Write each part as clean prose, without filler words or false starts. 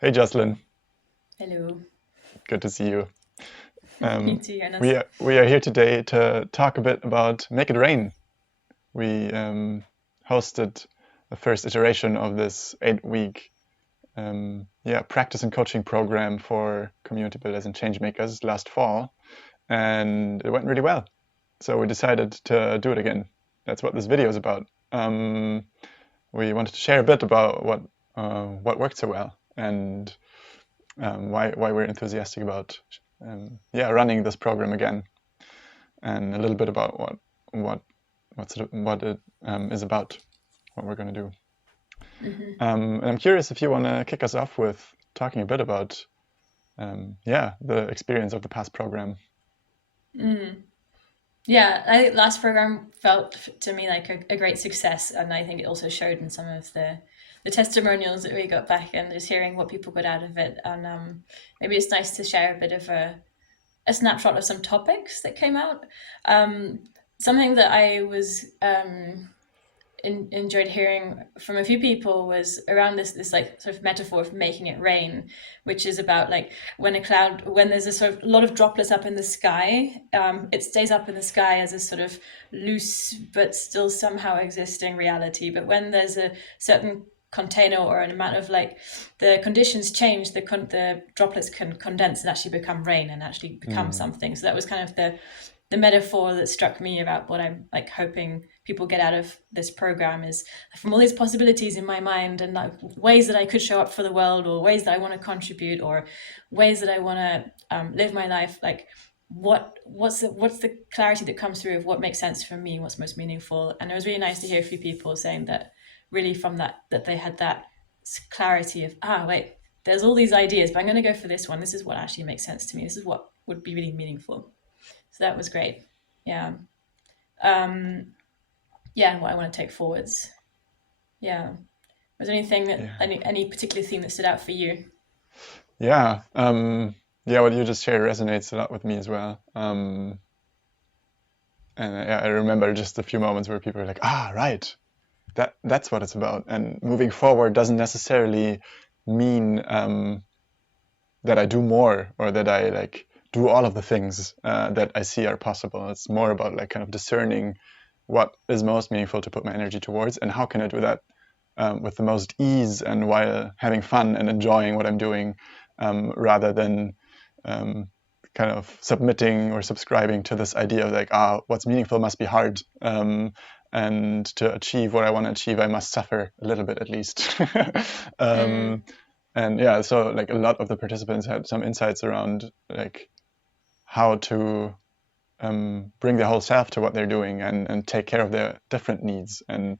Hey, Jocelyn. Hello. Good to see you. You Um, too, we Jonas. are, we are here today to talk a bit about Make It Rain. We hosted the first iteration of this 8-week practice and coaching program for community builders and change makers last fall, and it went really well. So we decided to do it again. That's what this video is about. We wanted to share a bit about what worked so well and why we're enthusiastic about running this program again, and a little bit about what what it is about, what we're going to do. hmm And I'm curious if you want to kick us off with talking a bit about the experience of the past program. Mm. Yeah, I think last program felt to me like a great success, and I think it also showed in some of the testimonials that we got back and just hearing what people got out of it. And maybe it's nice to share a bit of a snapshot of some topics that came out. Um, Something that I was enjoyed hearing from a few people was around this like sort of metaphor of making it rain, which is about like when there's a sort of a lot of droplets up in the sky, it stays up in the sky as a sort of loose but still somehow existing reality. But when there's a certain container or an amount of like the conditions change, the droplets can condense and actually become rain and actually become Mm, something. So that was kind of the metaphor that struck me about what I'm like hoping people get out of this program is from all these possibilities in my mind and like ways that I could show up for the world or ways that I want to contribute or ways that I want to live my life. Like what's the clarity that comes through of what makes sense for me, what's most meaningful. And it was really nice to hear a few people saying that really from that they had that clarity of wait, there's all these ideas, but I'm going to go for this one. This is what actually makes sense to me. This is what would be really meaningful. So that was great. Yeah. Um, yeah, and what I want to take forwards. Yeah. Was there anything that yeah, any particular theme that stood out for you? yeah, yeah. What you just shared resonates a lot with me as well. And I remember just a few moments where people were like, right, that's what it's about. And moving forward doesn't necessarily mean that I do more or that I like do all of the things that I see are possible. It's more about like kind of discerning what is most meaningful to put my energy towards and how can I do that with the most ease and while having fun and enjoying what I'm doing, rather than um, kind of submitting or subscribing to this idea of like, what's meaningful must be hard. And to achieve what I want to achieve, I must suffer a little bit at least. um, Mm, and yeah, so like a lot of the participants had some insights around like how to bring their whole self to what they're doing and take care of their different needs and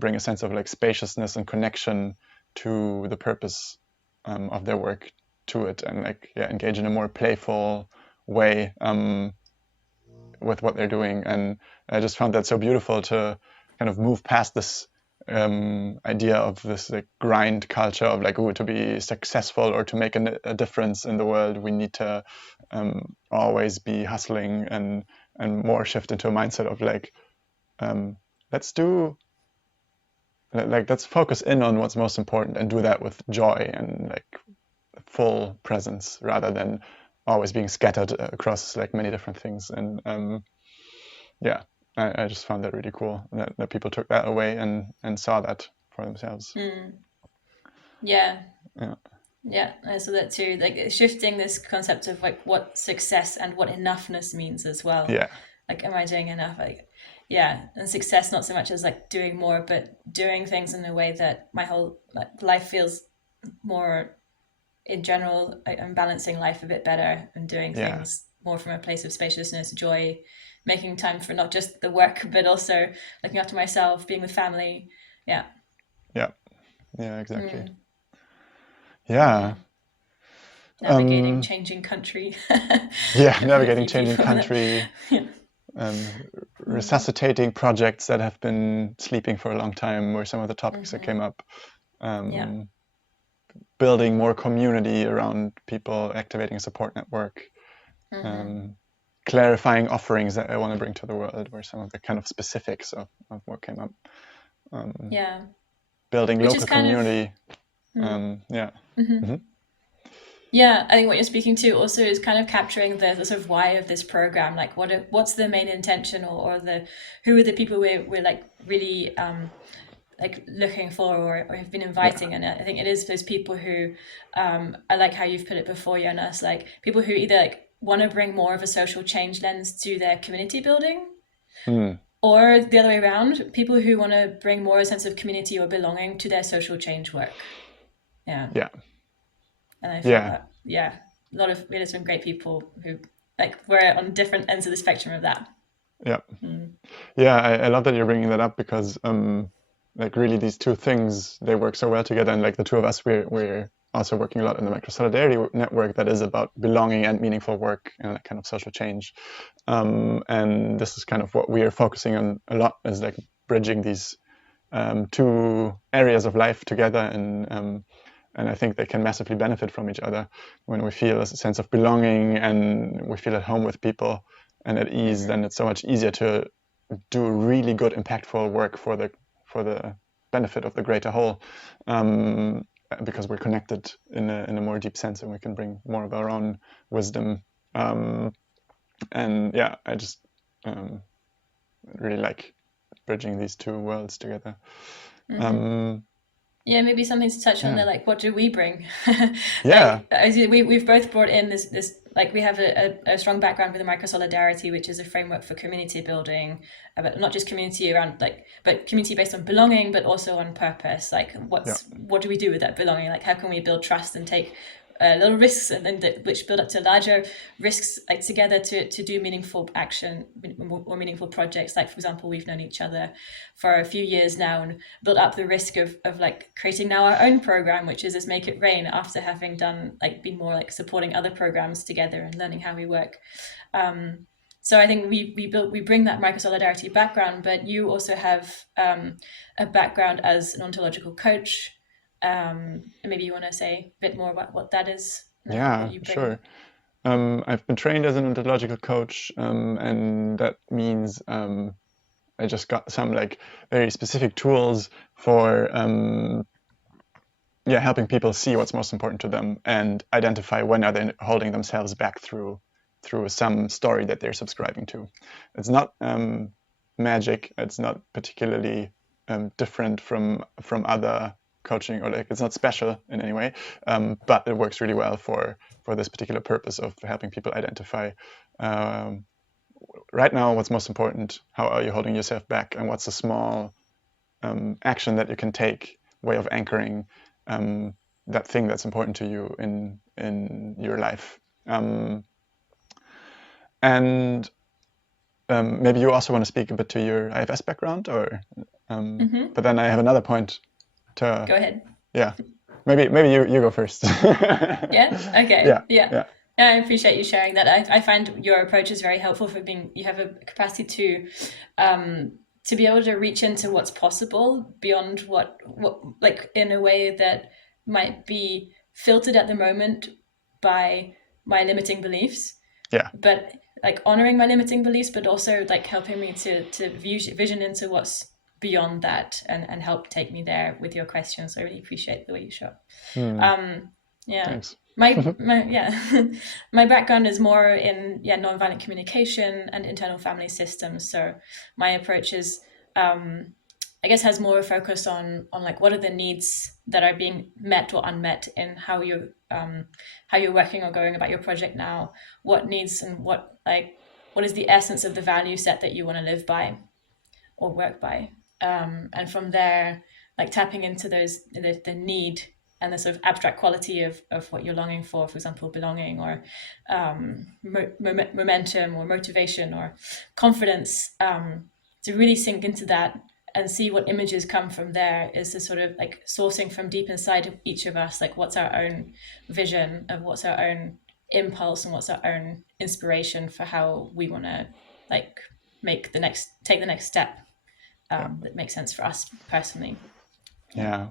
bring a sense of like spaciousness and connection to the purpose of their work to it, and like engage in a more playful way with what they're doing. And I just found that so beautiful to kind of move past this idea of this like grind culture of like, oh, to be successful or to make a difference in the world, we need to always be hustling, and more shift into a mindset of like, um, let's do like let's focus in on what's most important and do that with joy and like full presence rather than always being scattered across like many different things. And yeah, I just found that really cool that people took that away and saw that for themselves. mm, yeah. Yeah, Yeah, I saw that too. Like shifting this concept of like what success and what enoughness means as well. yeah, Like, am I doing enough? Like, yeah, and success not so much as like doing more, but doing things in a way that my whole like, life feels more in general. I'm balancing life a bit better and doing yeah, things more from a place of spaciousness, joy, making time for not just the work, but also looking after myself, being with family. Yeah. yeah, yeah, exactly. Mm, Yeah, yeah. Navigating um, changing country yeah, from a navigating few changing people that country, yeah. um, Mm, resuscitating projects that have been sleeping for a long time were some of the topics that came hmm. up. Yeah. Um, Building more community around people, activating a support network, Hmm. um, clarifying offerings that I want to bring to the world were some of the kind of specifics of what came up. Um, Yeah. Building Which is local kind of community. Yeah. Mm-hmm. Hmm. Yeah, I think what you're speaking to also is kind of capturing the sort of why of this program. Like, what's the main intention, or the who are the people we're like really like looking for, or have been Yeah. inviting. And I think it is those people who, I like how you've put it before, Jonas, like people who either like want to bring more of a social change lens to their community building, Mm. or the other way around, people who want to bring more a sense of community or belonging to their social change work. Yeah. Yeah. And I feel Yeah. that, yeah, a lot of, we had some great people who like were on different ends of the spectrum of that. Yeah. Mm. Yeah, I love that you're bringing that up because, like, really, these two things they work so well together. And like the two of us, we're also working a lot in the micro solidarity network that is about belonging and meaningful work and that kind of social change. And this is kind of what we are focusing on a lot, is like bridging these two areas of life together, and I think they can massively benefit from each other. When we feel a sense of belonging and we feel at home with people and at ease, Mm-hmm. then it's so much easier to do really good, impactful work for the benefit of the greater whole, because we're connected in a more deep sense, and we can bring more of our own wisdom. Um, and yeah, I just really like bridging these two worlds together. Mm-hmm. Um, Yeah, maybe something to touch on yeah, there, like what do we bring? yeah, Like as we've both brought in this like we have a strong background with the micro solidarity, which is a framework for community building, but not just community around like, but community based on belonging, but also on purpose. Like yeah, what do we do with that belonging? Like how can we build trust and take little risks, and then which build up to larger risks, like together to do meaningful action or meaningful projects. Like for example, we've known each other for a few years now and built up the risk of like creating now our own program, which is this Make It Rain, after having done like been more like supporting other programs together and learning how we work. So I think we bring that micro solidarity background, but you also have a background as an ontological coach. And maybe you want to say a bit more about what that is and what yeah, you bring. sure. I've been trained as an ontological coach, and that means I just got some like very specific tools for yeah, helping people see what's most important to them and identify when are they holding themselves back through some story that they're subscribing to. It's not magic. It's not particularly different from other coaching, or like it's not special in any way, but it works really well for this particular purpose of helping people identify um, right now what's most important, how are you holding yourself back, and what's a small action that you can take, way of anchoring um, that thing that's important to you in your life. And maybe you also want to speak a bit to your IFS background, or Mm-hmm. but then I have another point to, Go ahead. yeah, maybe you go first. Yeah. Okay. Yeah, Yeah. yeah, Yeah, I appreciate you sharing that. I find your approach is very helpful for being. You have a capacity to be able to reach into what's possible beyond what like in a way that might be filtered at the moment by my limiting beliefs, yeah, but like honoring my limiting beliefs, but also like helping me to vision into what's beyond that, and help take me there with your questions. So I really appreciate the way you show up. hmm, Um, yeah, thanks. my yeah, my background is more in nonviolent communication and internal family systems. So my approach is, I guess, has more focus on like what are the needs that are being met or unmet in how you're working or going about your project now. What needs and what is the essence of the value set that you want to live by or work by, and from there, like tapping into the need and the sort of abstract quality of what you're longing for example belonging, or momentum or motivation or confidence, to really sink into that and see what images come from there, is the sort of like sourcing from deep inside of each of us, like what's our own vision of what's our own impulse and what's our own inspiration for how we want to like take the next step, Yeah, that makes sense for us personally. Yeah. yeah,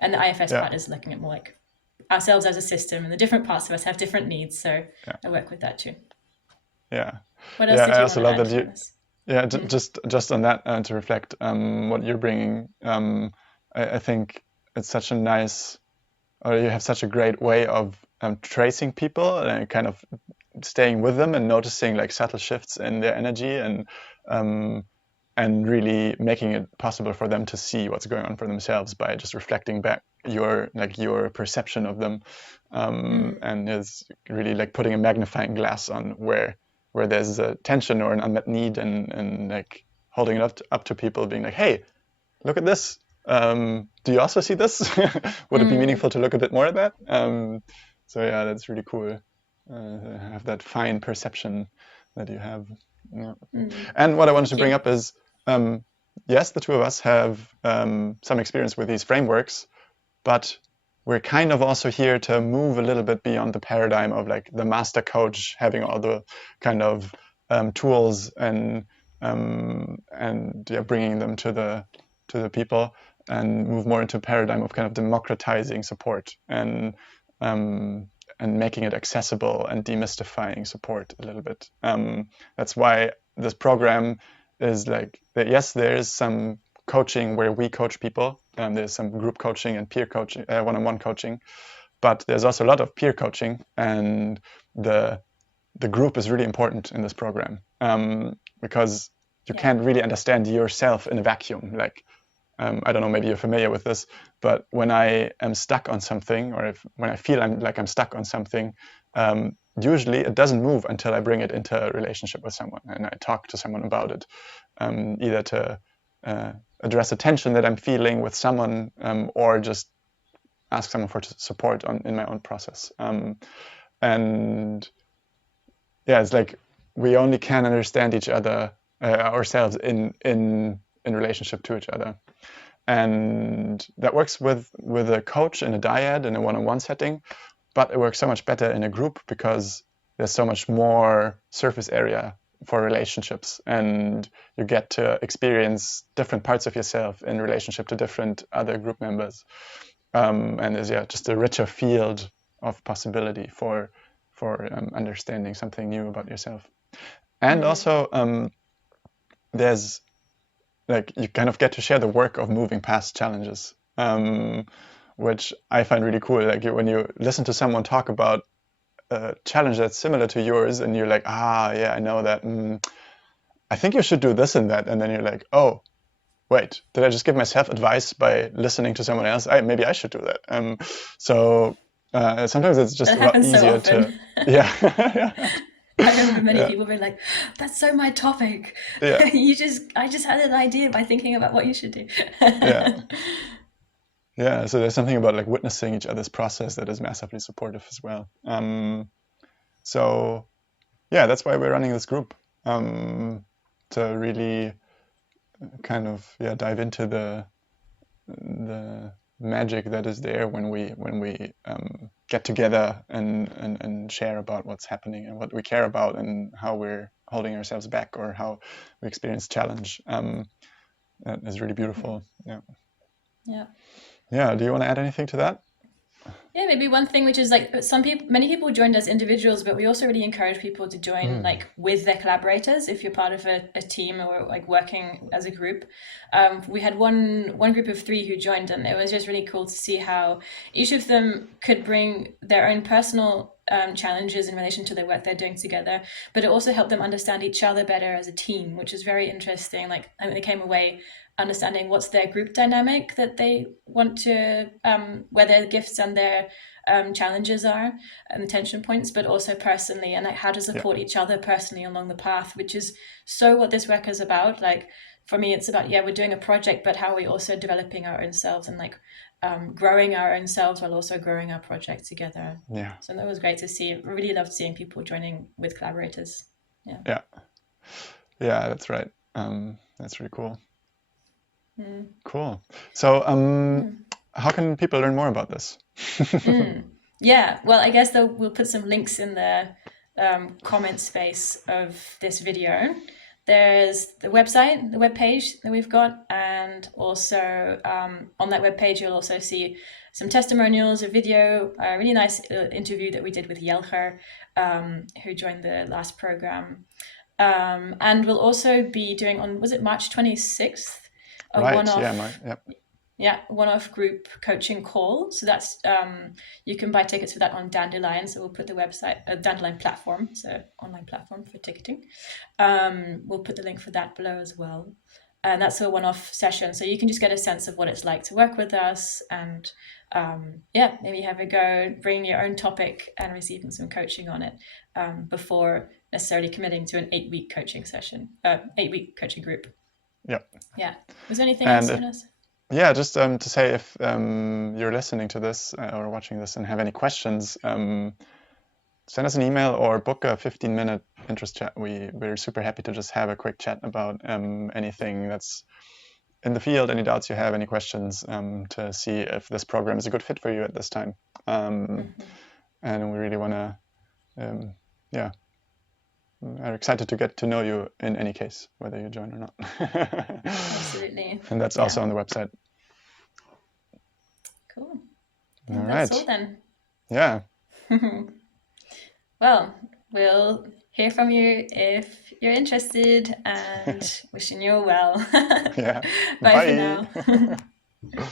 And the IFS yeah, part is looking at more like ourselves as a system, and the different parts of us have different needs. So yeah, I work with that too. yeah, What else yeah. did I you want also to love add, that you. Jonas? Yeah, Mm. just on that, to reflect what you're bringing. I think it's such a nice or you have such a great way of tracing people and kind of staying with them and noticing like subtle shifts in their energy um, and really making it possible for them to see what's going on for themselves by just reflecting back your perception of them, and is really like putting a magnifying glass on where there's a tension or an unmet need, and like holding it up to people, being like, hey, look at this. Do you also see this? Would it be meaningful to look a bit more at that? So yeah, that's really cool. Have that fine perception that you have. Yeah. And what I wanted Thank to bring you. up is, yes, the two of us have some experience with these frameworks, but we're kind of also here to move a little bit beyond the paradigm of like the master coach having all the kind of tools and yeah, bringing them to the people, and move more into a paradigm of kind of democratizing support and making it accessible and demystifying support a little bit. That's why this program is like that. Yes, there is some coaching where we coach people. There's some group coaching and peer coaching, one-on-one coaching, but there's also a lot of peer coaching, and the group is really important in this program, because you Yeah. can't really understand yourself in a vacuum. Like, I don't know, maybe you're familiar with this, but when I am stuck on something, or when I feel I'm stuck on something, usually it doesn't move until I bring it into a relationship with someone and I talk to someone about it, either to address a tension that I'm feeling with someone, or just ask someone for support in my own process. And yeah, it's like we only can understand each other, ourselves in relationship to each other. And that works with a coach in a dyad in a one-on-one setting, but it works so much better in a group because there's so much more surface area for relationships, and you get to experience different parts of yourself in relationship to different other group members, and there's just a richer field of possibility for understanding something new about yourself. And also there's like you kind of get to share the work of moving past challenges, which I find really cool. Like when you listen to someone talk about a challenge that's similar to yours, and you're like, yeah, I know that. I think you should do this and that, and then you're like, oh, wait, did I just give myself advice by listening to someone else? Maybe I should do that. So sometimes it's just That a lot happens so easier to, often. yeah, yeah, I remember many yeah, people being like, "That's so my topic." yeah, I just had an idea by thinking about what you should do. yeah. Yeah, so there's something about like witnessing each other's process that is massively supportive as well. So yeah, that's why we're running this group, to really kind of dive into the magic that is there when we get together and share about what's happening and what we care about and how we're holding ourselves back or how we experience challenge. That is really beautiful. Yeah. Yeah. Yeah. Do you want to add anything to that? Yeah, maybe one thing which is like many people joined as individuals, but we also really encourage people to join like with their collaborators if you're part of a team or like working as a group. We had one group of 3 who joined, and it was just really cool to see how each of them could bring their own personal challenges in relation to the work they're doing together, but it also helped them understand each other better as a team, which is very interesting. Like I mean, they came away understanding what's their group dynamic that they want to, where their gifts and their challenges are and the tension points, but also personally, and like how to Yeah. support each other personally along the path, which is so what this work is about. Like for me, it's about, we're doing a project, but how are we also developing our own selves and like growing our own selves while also growing our project together. Yeah. So that was great to see. I really loved seeing people joining with collaborators. Yeah. Yeah. Yeah, that's right. That's really cool. Cool. So, how can people learn more about this? Yeah, well, I guess we'll put some links in the comment space of this video. There's the website, the webpage that we've got, and also on that webpage you'll also see some testimonials, a video, a really nice interview that we did with Jelger, who joined the last program. And we'll also be doing on, was it March 26th? A Right. Yeah. one-off, Yep. Yeah, one-off group coaching call. So that's you can buy tickets for that on Dandelion. So we'll put the website, Dandelion platform, so online platform for ticketing. We'll put the link for that below as well. And that's a one-off session, so you can just get a sense of what it's like to work with us, and yeah, maybe have a go, bring your own topic, and receiving some coaching on it before necessarily committing to an 8-week coaching session, 8-week coaching group. Yeah. Yeah. Was there anything And else, Jonas? yeah, just to say, if you're listening to this or watching this and have any questions, send us an email or book a 15-minute interest chat. We're super happy to just have a quick chat about anything that's in the field, any doubts you have, any questions, to see if this program is a good fit for you at this time. And we really want to, yeah, are excited to get to know you in any case, whether you join or not. Absolutely. And that's also on the website. Cool. All That's right. all then. Yeah. Well, we'll hear from you if you're interested, and wishing you well. Yeah. Bye for Bye. now.